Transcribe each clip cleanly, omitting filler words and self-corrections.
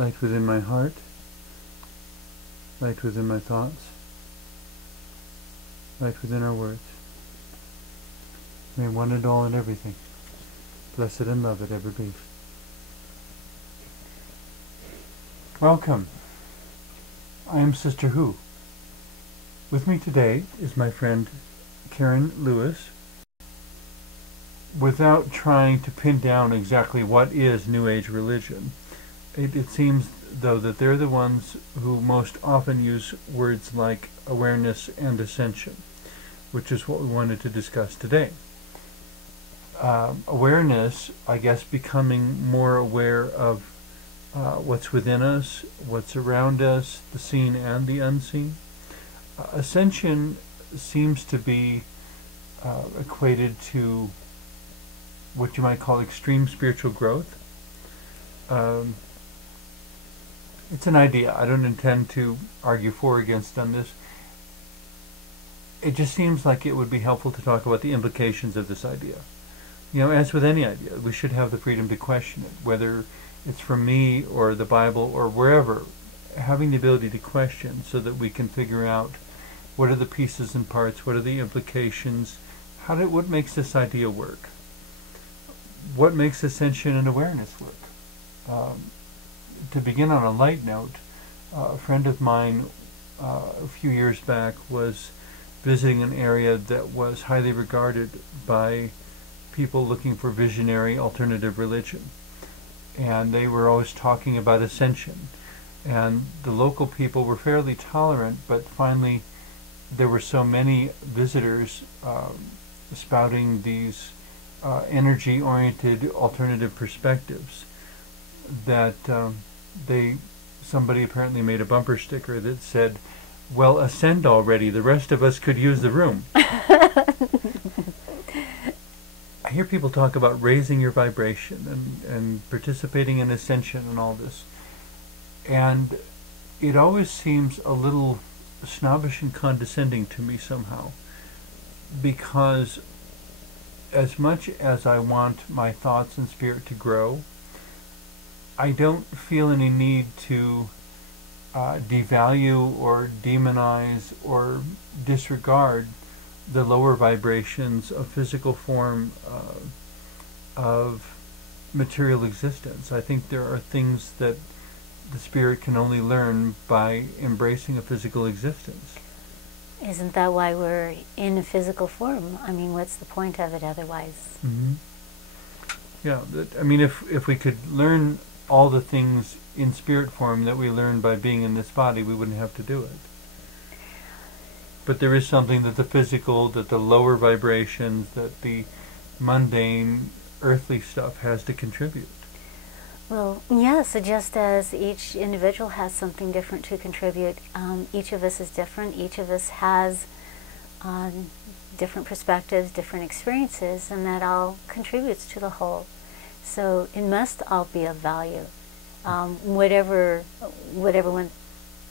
light within my heart, light within my thoughts, light within our words. May one and all and everything, blessed and loved ever be. Welcome. I am Sister Who. With me today is my friend Karen Lewis. Without trying to pin down exactly what is New Age religion, it seems, though, that they're the ones who most often use words like awareness and ascension, which is what we wanted to discuss today. Awareness, I guess, becoming more aware of what's within us, what's around us, the seen and the unseen. Ascension seems to be equated to what you might call extreme spiritual growth. It's an idea. I don't intend to argue for or against on this. It just seems like it would be helpful to talk about the implications of this idea. You know, as with any idea, we should have the freedom to question it, whether it's from me or the Bible or wherever, having the ability to question so that we can figure out what are the pieces and parts, what are the implications, what makes this idea work? What makes ascension and awareness work? To begin on a light note, a friend of mine a few years back was visiting an area that was highly regarded by people looking for visionary alternative religion. And they were always talking about ascension. And the local people were fairly tolerant, but finally there were so many visitors spouting these energy-oriented alternative perspectives that somebody apparently made a bumper sticker that said, "Well, ascend already, the rest of us could use the room." I hear people talk about raising your vibration and participating in ascension and all this. And it always seems a little snobbish and condescending to me somehow, because as much as I want my thoughts and spirit to grow, I don't feel any need to devalue or demonize or disregard the lower vibrations of physical form of material existence. I think there are things that the spirit can only learn by embracing a physical existence. Isn't that why we're in a physical form? I mean, what's the point of it otherwise? Mm-hmm. Yeah, I mean, if we could learn all the things in spirit form that we learn by being in this body, we wouldn't have to do it. But there is something that the physical, that the lower vibrations, that the mundane, earthly stuff has to contribute. Well, yeah, so just as each individual has something different to contribute, each of us is different, each of us has different perspectives, different experiences, and that all contributes to the whole. So it must all be of value. Whatever one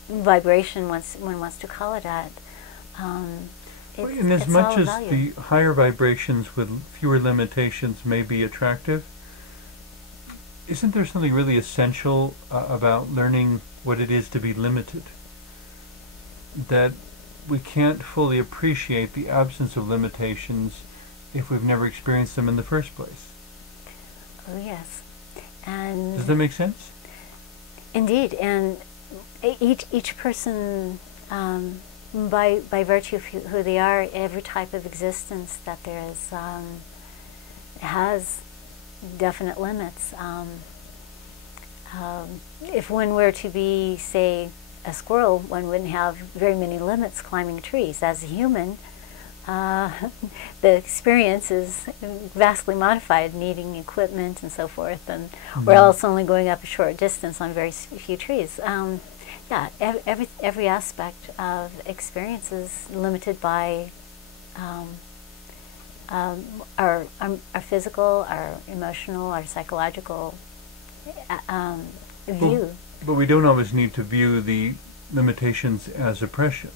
vibration one wants to call it at. And as much as the higher vibrations with fewer limitations may be attractive, isn't there something really essential about learning what it is to be limited? That we can't fully appreciate the absence of limitations if we've never experienced them in the first place. Oh yes. And does that make sense? Indeed, and each person, by virtue of who they are, every type of existence that there is has definite limits. If one were to be, say, a squirrel, one wouldn't have very many limits climbing trees. As a human, the experience is vastly modified, needing equipment and so forth, and or else only going up a short distance on very few trees. Yeah, every aspect of experience is limited by our physical, our emotional, our psychological view. But we don't always need to view the limitations as oppression.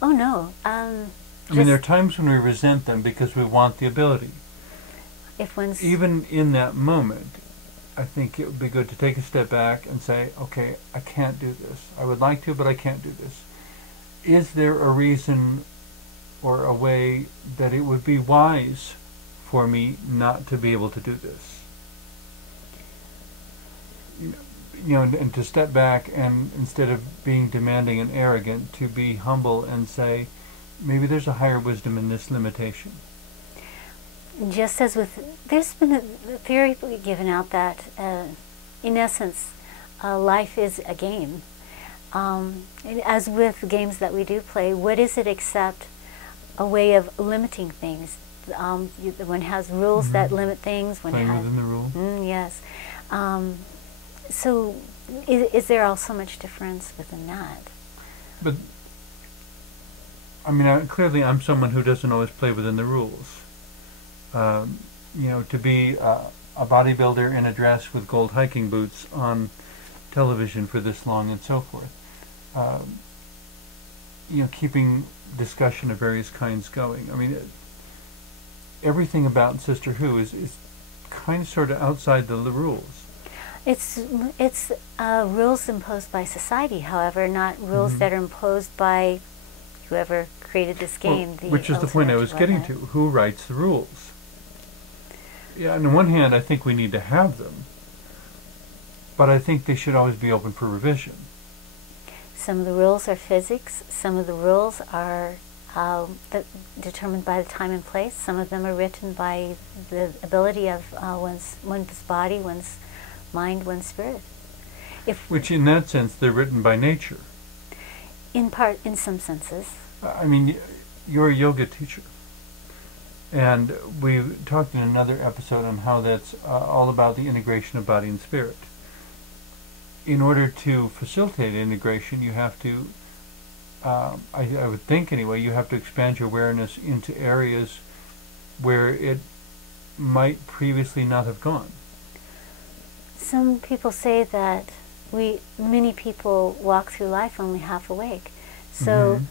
Oh no. I mean, there are times when we resent them because we want the ability. If one's even in that moment, I think it would be good to take a step back and say, okay, I can't do this. I would like to, but I can't do this. Is there a reason or a way that it would be wise for me not to be able to do this? And to step back and instead of being demanding and arrogant, to be humble and say, maybe there's a higher wisdom in this limitation. Just as there's been a theory given out that, in essence, life is a game. As with games that we do play, what is it except a way of limiting things? One has rules that limit things. Playing within the rule. Yes. So is there also much difference within that? But, I mean, clearly I'm someone who doesn't always play within the rules. To be a bodybuilder in a dress with gold hiking boots on television for this long and so forth. Keeping discussion of various kinds going. I mean, everything about Sister Who is kind of sort of outside the rules. It's rules imposed by society, however, not rules that are imposed by whoever created this game. Which is the point I was getting to. Who writes the rules? Yeah, on the one hand, I think we need to have them, but I think they should always be open for revision. Some of the rules are physics. Some of the rules are determined by the time and place. Some of them are written by the ability of one's body, one's mind, one's spirit. Which, in that sense, they're written by nature. In part, in some senses. I mean, you're a yoga teacher. And we talked in another episode on how that's all about the integration of body and spirit. In order to facilitate integration, you have to, I would think anyway, you have to expand your awareness into areas where it might previously not have gone. Some people say that many people walk through life only half awake. So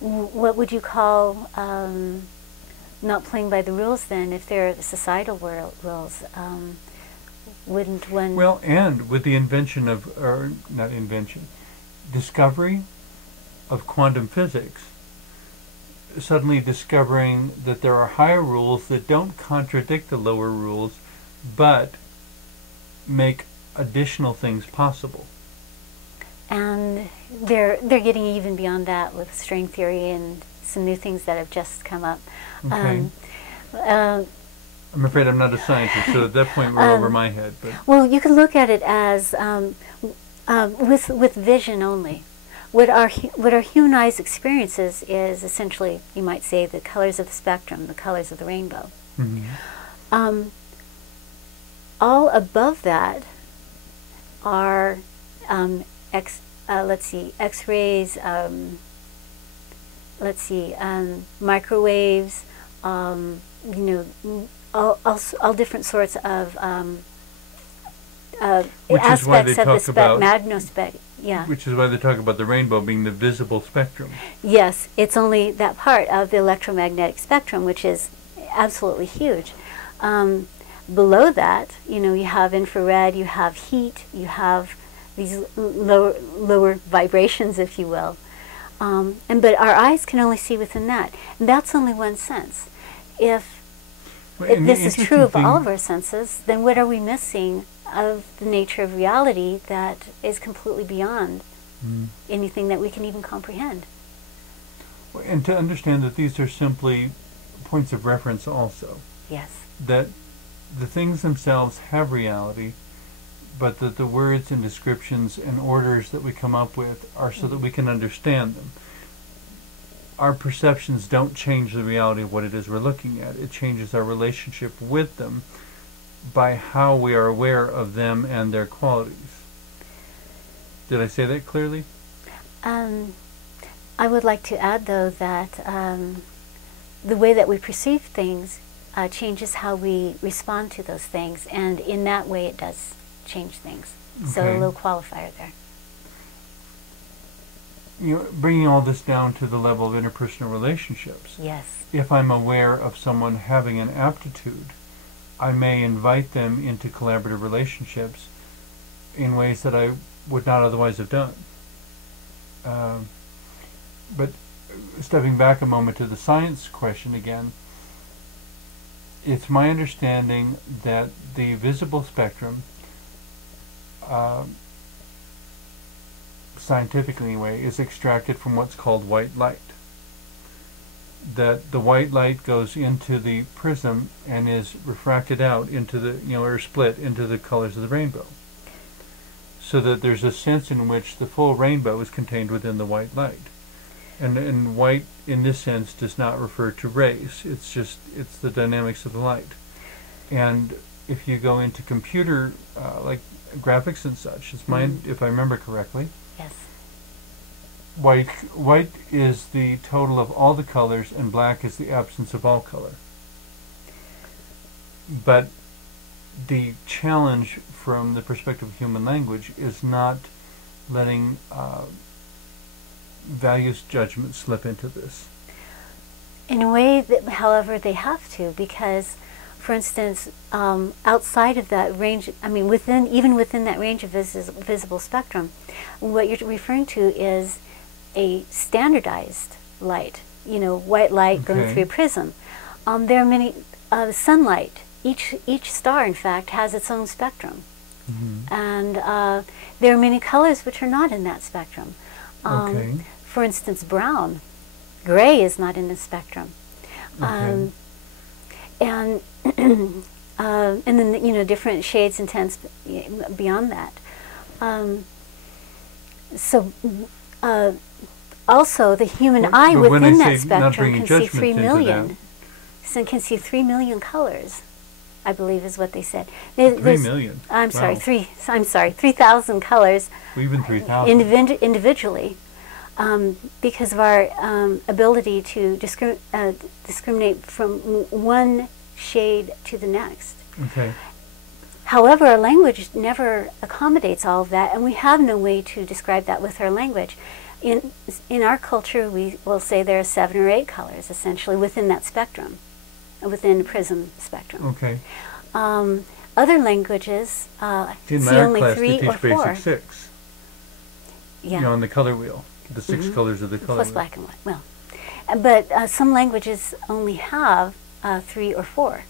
what would you call not playing by the rules then, if they're societal rules? Wouldn't one... Well, and with the discovery of quantum physics, suddenly discovering that there are higher rules that don't contradict the lower rules, but make additional things possible. And they're getting even beyond that with string theory and some new things that have just come up. Okay. I'm afraid I'm not a scientist, so at that point we're over my head. But well, you can look at it as with vision only. What our human eyes experiences is essentially, you might say, the colors of the spectrum, the colors of the rainbow. All above that are X-rays, microwaves, all different sorts of aspects of the magnospec. Yeah. Which is why they talk about the rainbow being the visible spectrum. Yes, it's only that part of the electromagnetic spectrum, which is absolutely huge. Below that, you have infrared, you have heat, you have these lower vibrations, if you will. But our eyes can only see within that. And that's only one sense. If this is true of all of our senses, then what are we missing of the nature of reality that is completely beyond anything that we can even comprehend? And to understand that these are simply points of reference also. Yes. That the things themselves have reality, but that the words and descriptions and orders that we come up with are so that we can understand them. Our perceptions don't change the reality of what it is we're looking at. It changes our relationship with them by how we are aware of them and their qualities. Did I say that clearly? I would like to add, though, that the way that we perceive things changes how we respond to those things, and in that way it does change things. Okay. So a little qualifier there. Bringing all this down to the level of interpersonal relationships. Yes. If I'm aware of someone having an aptitude I may invite them into collaborative relationships in ways that I would not otherwise have done. But stepping back a moment to the science question again, it's my understanding that the visible spectrum, scientifically anyway, is extracted from what's called white light. That the white light goes into the prism and is refracted out into the, or split into the colors of the rainbow. So that there's a sense in which the full rainbow is contained within the white light. And white, in this sense, does not refer to race. It's the dynamics of the light. And if you go into computer, like graphics and such, it's mine, if I remember correctly. Yes. White is the total of all the colors, and black is the absence of all color. But the challenge from the perspective of human language is not letting values judgment slip into this. In a way, however, they have to, because, for instance, outside of that range, even within that range of visible spectrum, what you're referring to is a standardized light, white light going through a prism. There are many, sunlight, each star, in fact, has its own spectrum. And there are many colors which are not in that spectrum. For instance, brown, gray is not in the spectrum. And then, different shades and tints beyond that. Also, the human eye within that spectrum can see 3 million. Can see 3 million colors, I believe is what they said. 3 million. I'm sorry, 3,000 colors. Even 3,000. Individually, because of our ability to discriminate from one shade to the next. Okay. However, our language never accommodates all of that, and we have no way to describe that with our language. In our culture, we will say there are 7 or 8 colors, essentially, within that spectrum, within the prism spectrum. Okay. Other languages see only class, 3 or 4. Basic 6. Yeah. On the color wheel, the 6 colors of the color Plus wheel. black and white. Well, but some languages only have 3 or 4.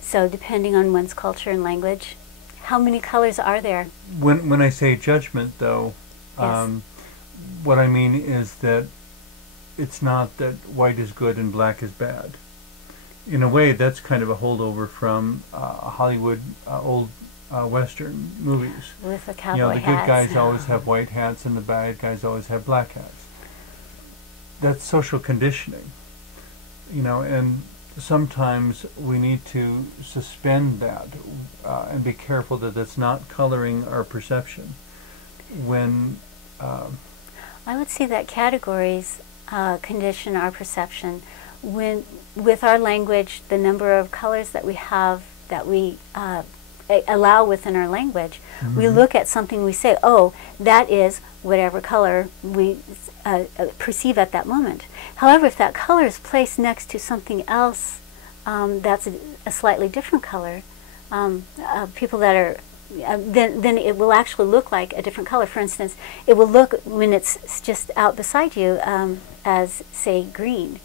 So depending on one's culture and language, how many colors are there? When I say judgment, though, Yes. what I mean is that it's not that white is good and black is bad. In a way, that's kind of a holdover from Hollywood old Western movies. With the cowboy the hats. good guys always have white hats and the bad guys always have black hats. That's social conditioning. And sometimes we need to suspend that and be careful that it's not coloring our perception. When I would say that categories condition our perception. When, with our language, the number of colors that we have, that we allow within our language, we look at something, we say, oh, that is whatever color we perceive at that moment. However, if that color is placed next to something else that's a slightly different color, people that are then it will actually look like a different color. For instance, it will look, when it's just out beside you, as, say, green.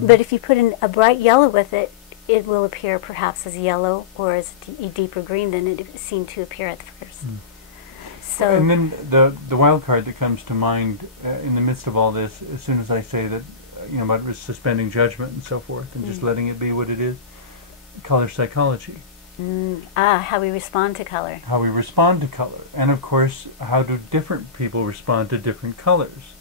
But if you put in a bright yellow with it, it will appear perhaps as yellow or as a deeper green than it seemed to appear at first. So, and then the wild card that comes to mind in the midst of all this, as soon as I say that, about suspending judgment and so forth, and just letting it be what it is, color psychology. How we respond to color. How we respond to color. And of course, how do different people respond to different colors?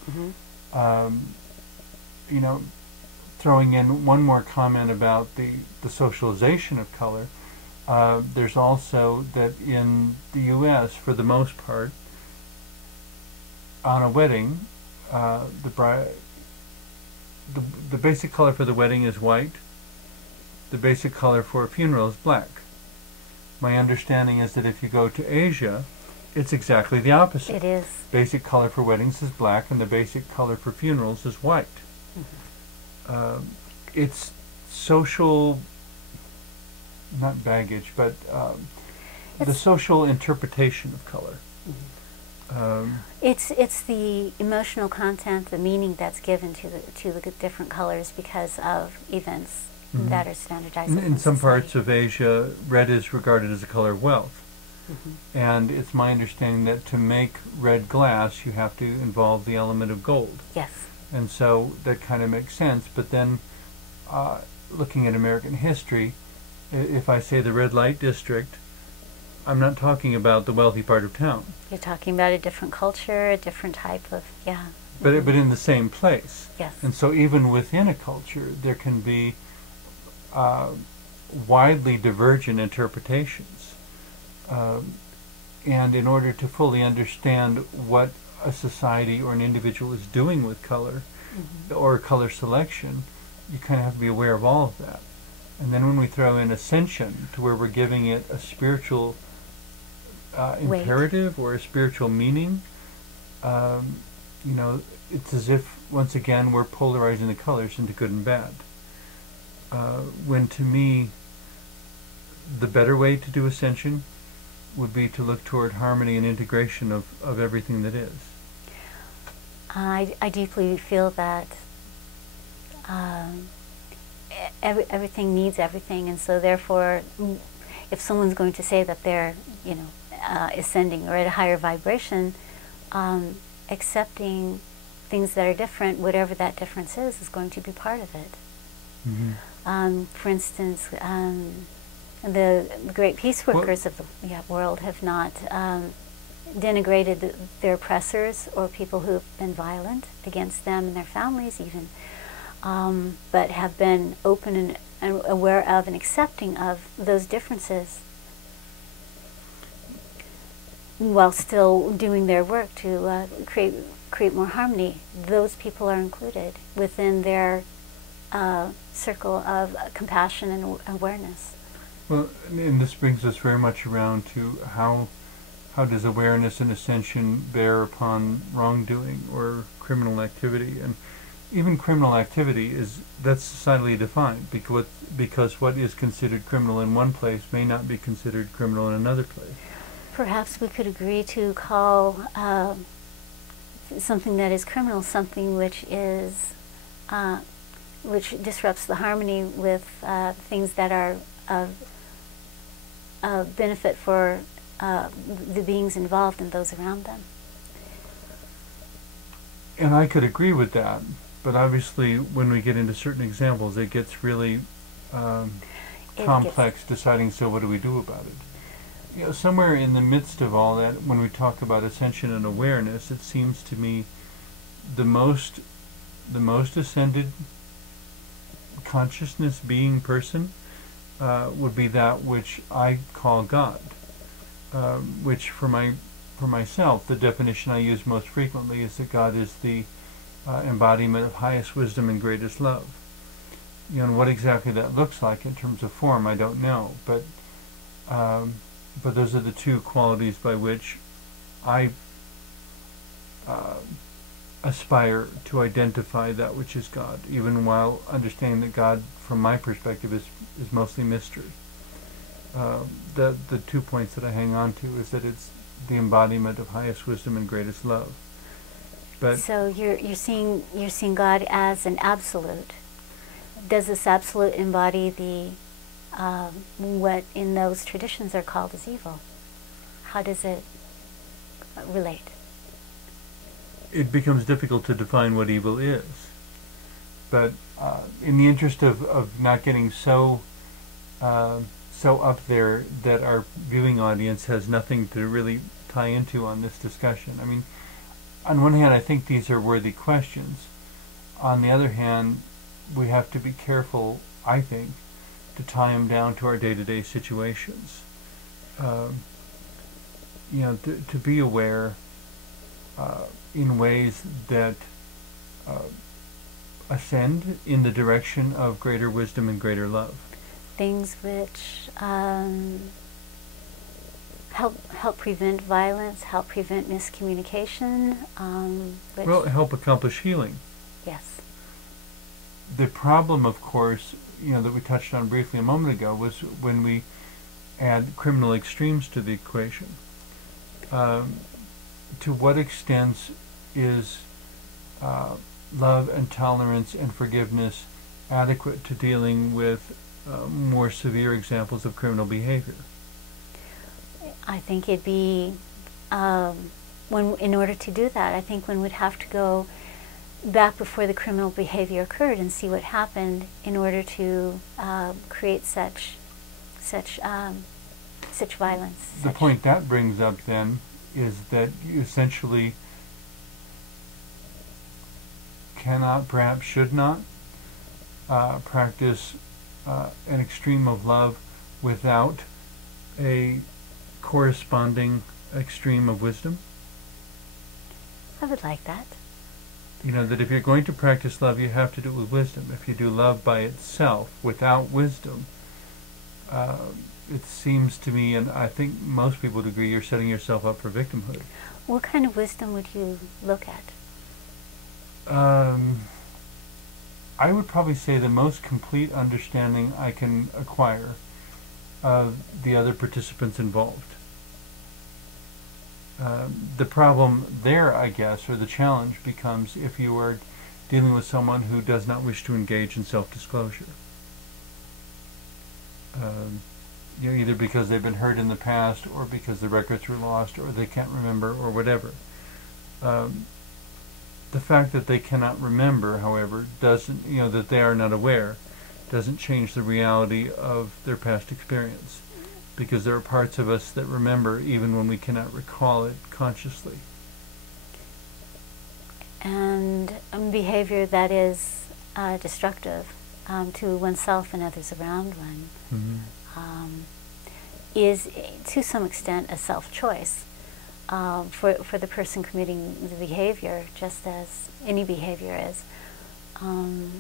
Throwing in one more comment about the socialization of color, there's also that in the U.S., for the most part, on a wedding, the basic color for the wedding is white. The basic color for a funeral is black. My understanding is that if you go to Asia, it's exactly the opposite. It is. Basic color for weddings is black, and the basic color for funerals is white. It's social not baggage, but the It's- social interpretation of color. It's the emotional content, the meaning that's given to the different colors because of events Mhm. that are standardized. In some society. parts of Asia, red is regarded as a color of wealth. Mm-hmm. And it's my understanding that to make red glass, you have to involve the element of gold. Yes. And so that kind of makes sense. But then, looking at American history, if I say the red light district, I'm not talking about the wealthy part of town. You're talking about a different culture, a different type of, yeah. But, Mm-hmm. but in the same place. Yes. And so even within a culture, there can be widely divergent interpretations. And in order to fully understand what a society or an individual is doing with color, Mm-hmm. or color selection, you kind of have to be aware of all of that. And then when we throw in Ascension, to where we're giving it a spiritual Weight. imperative or a spiritual meaning, it's as if, once again, we're polarizing the colors into good and bad. When to me, the better way to do Ascension would be to look toward harmony and integration of everything that is. I deeply feel that everything needs everything, and so therefore, if someone's going to say that they're, ascending or at a higher vibration, accepting things that are different, whatever that difference is going to be part of it. Mm-hmm. For instance, the great peace workers of the world have not denigrated their oppressors or people who have been violent against them and their families even, but have been open and aware of and accepting of those differences while still doing their work to create more harmony. Those people are included within their circle of compassion and awareness. Well, and this brings us very much around to how does awareness and ascension bear upon wrongdoing or criminal activity. And even criminal activity that's societally defined, because what is considered criminal in one place may not be considered criminal in another place. Perhaps we could agree to call something that is criminal something which is which disrupts the harmony with things that are of benefit for the beings involved and those around them. And I could agree with that, but obviously when we get into certain examples, it gets really complex deciding, so what do we do about it? Somewhere in the midst of all that, when we talk about ascension and awareness, it seems to me the most ascended consciousness being person would be that which I call God, which for myself, the definition I use most frequently is that God is the embodiment of highest wisdom and greatest love. And what exactly that looks like in terms of form, I don't know, but those are the two qualities by which I aspire to identify that which is God, even while understanding that God, from my perspective, is mostly mystery. The 2 points that I hang on to is that it's the embodiment of highest wisdom and greatest love. But so you're seeing God as an absolute. Does this absolute embody the what in those traditions are called as evil? How does it relate? it becomes difficult to define what evil is. But in the interest of not getting so up there that our viewing audience has nothing to really tie into on this discussion. I mean, on one hand, I think these are worthy questions. On the other hand, we have to be careful, I think, to tie them down to our day-to-day situations. To be aware in ways that ascend in the direction of greater wisdom and greater love. Things which help prevent violence, help prevent miscommunication. Help accomplish healing. Yes. The problem, of course, that we touched on briefly a moment ago was when we add criminal extremes to the equation. To what extent is love and tolerance and forgiveness adequate to dealing with more severe examples of criminal behavior? I think it'd be, in order to do that, I think one would have to go back before the criminal behavior occurred and see what happened in order to create such violence. The point that brings up then is that you essentially cannot, perhaps should not, practice an extreme of love without a corresponding extreme of wisdom. I would like that. That if you're going to practice love, you have to do it with wisdom. If you do love by itself without wisdom, it seems to me, and I think most people would agree, you're setting yourself up for victimhood. What kind of wisdom would you look at? I would probably say the most complete understanding I can acquire of the other participants involved. The problem there, I guess, or the challenge becomes if you are dealing with someone who does not wish to engage in self-disclosure. Either because they've been hurt in the past, or because the records were lost, or they can't remember, or whatever. The fact that they cannot remember, however, doesn't, that they are not aware, doesn't change the reality of their past experience. Because there are parts of us that remember even when we cannot recall it consciously. And behavior that is destructive to oneself and others around one is, to some extent, a self-choice for the person committing the behavior, just as any behavior is. On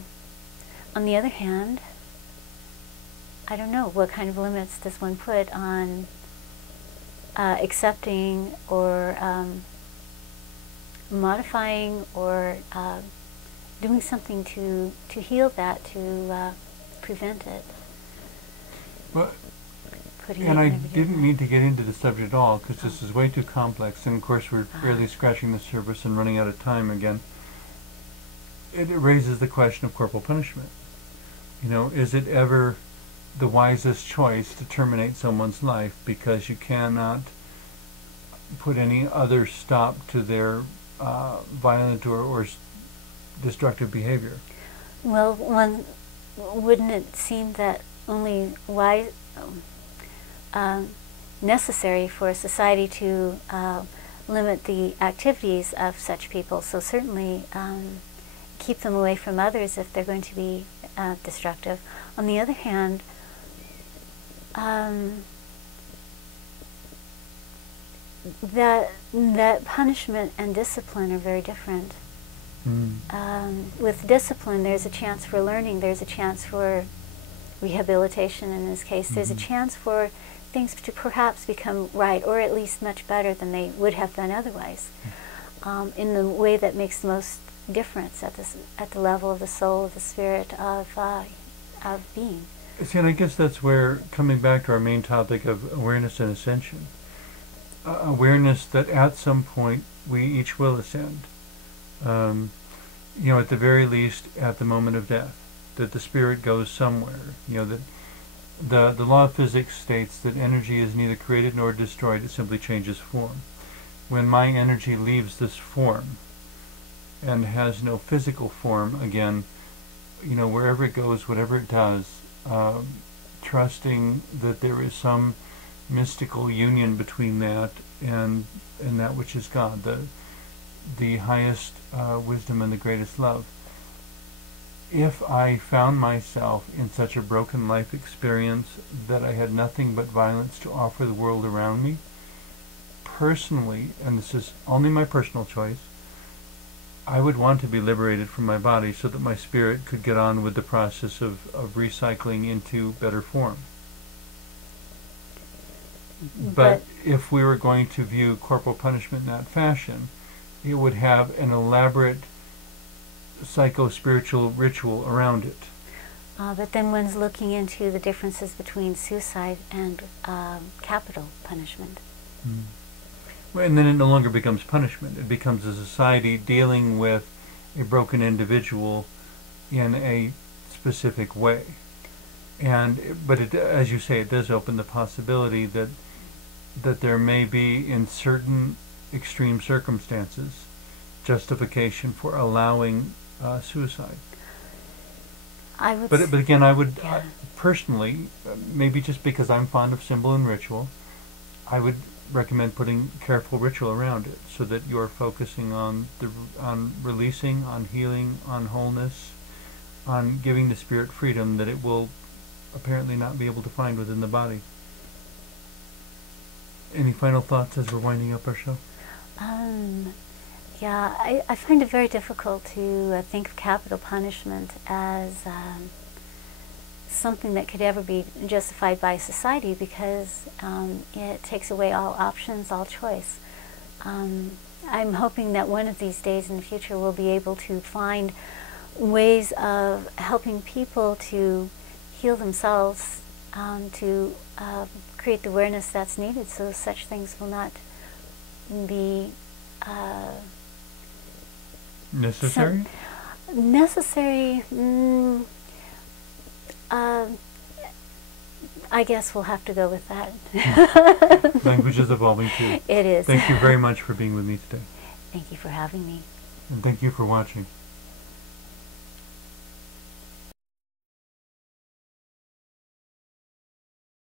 the other hand, I don't know, what kind of limits does one put on accepting or modifying or doing something to heal that, to prevent it? Well, and I didn't mean to get into the subject at all, because this is way too complex, and of course we're barely scratching the surface and running out of time again. It raises the question of corporal punishment. Is it ever the wisest choice to terminate someone's life because you cannot put any other stop to their violent or destructive behavior? Well, wouldn't it seem that only necessary for a society to limit the activities of such people? So certainly keep them away from others if they're going to be destructive. On the other hand, that punishment and discipline are very different. With discipline, there's a chance for learning, there's a chance for rehabilitation in this case, there's a chance for things to perhaps become right, or at least much better than they would have been otherwise, in the way that makes the most difference at the level of the soul, of the spirit, of being. See, and I guess that's where, coming back to our main topic of awareness and ascension, awareness that at some point we each will ascend. At the very least, at the moment of death, that the spirit goes somewhere. That the law of physics states that energy is neither created nor destroyed; it simply changes form. When my energy leaves this form and has no physical form again, wherever it goes, whatever it does, trusting that there is some mystical union between that and that which is God, the highest wisdom and the greatest love. If I found myself in such a broken life experience that I had nothing but violence to offer the world around me, personally, and this is only my personal choice, I would want to be liberated from my body so that my spirit could get on with the process of recycling into better form. But if we were going to view corporal punishment in that fashion, it would have an elaborate psycho-spiritual ritual around it. But then one's looking into the differences between suicide and capital punishment. Mm. Well, and then it no longer becomes punishment. It becomes a society dealing with a broken individual in a specific way. But as you say, it does open the possibility that there may be, in certain extreme circumstances, justification for allowing suicide. But again, I would personally, maybe just because I'm fond of symbol and ritual, I would recommend putting careful ritual around it, so that you're focusing on releasing, on healing, on wholeness, on giving the spirit freedom that it will apparently not be able to find within the body. Any final thoughts as we're winding up our show? Yeah, I find it very difficult to think of capital punishment as something that could ever be justified by society, because it takes away all options, all choice. I'm hoping that one of these days in the future we'll be able to find ways of helping people to heal themselves, to create the awareness that's needed so such things will not be necessary? Necessary? I guess we'll have to go with that. Language is evolving too. It is. Thank you very much for being with me today. Thank you for having me. And thank you for watching.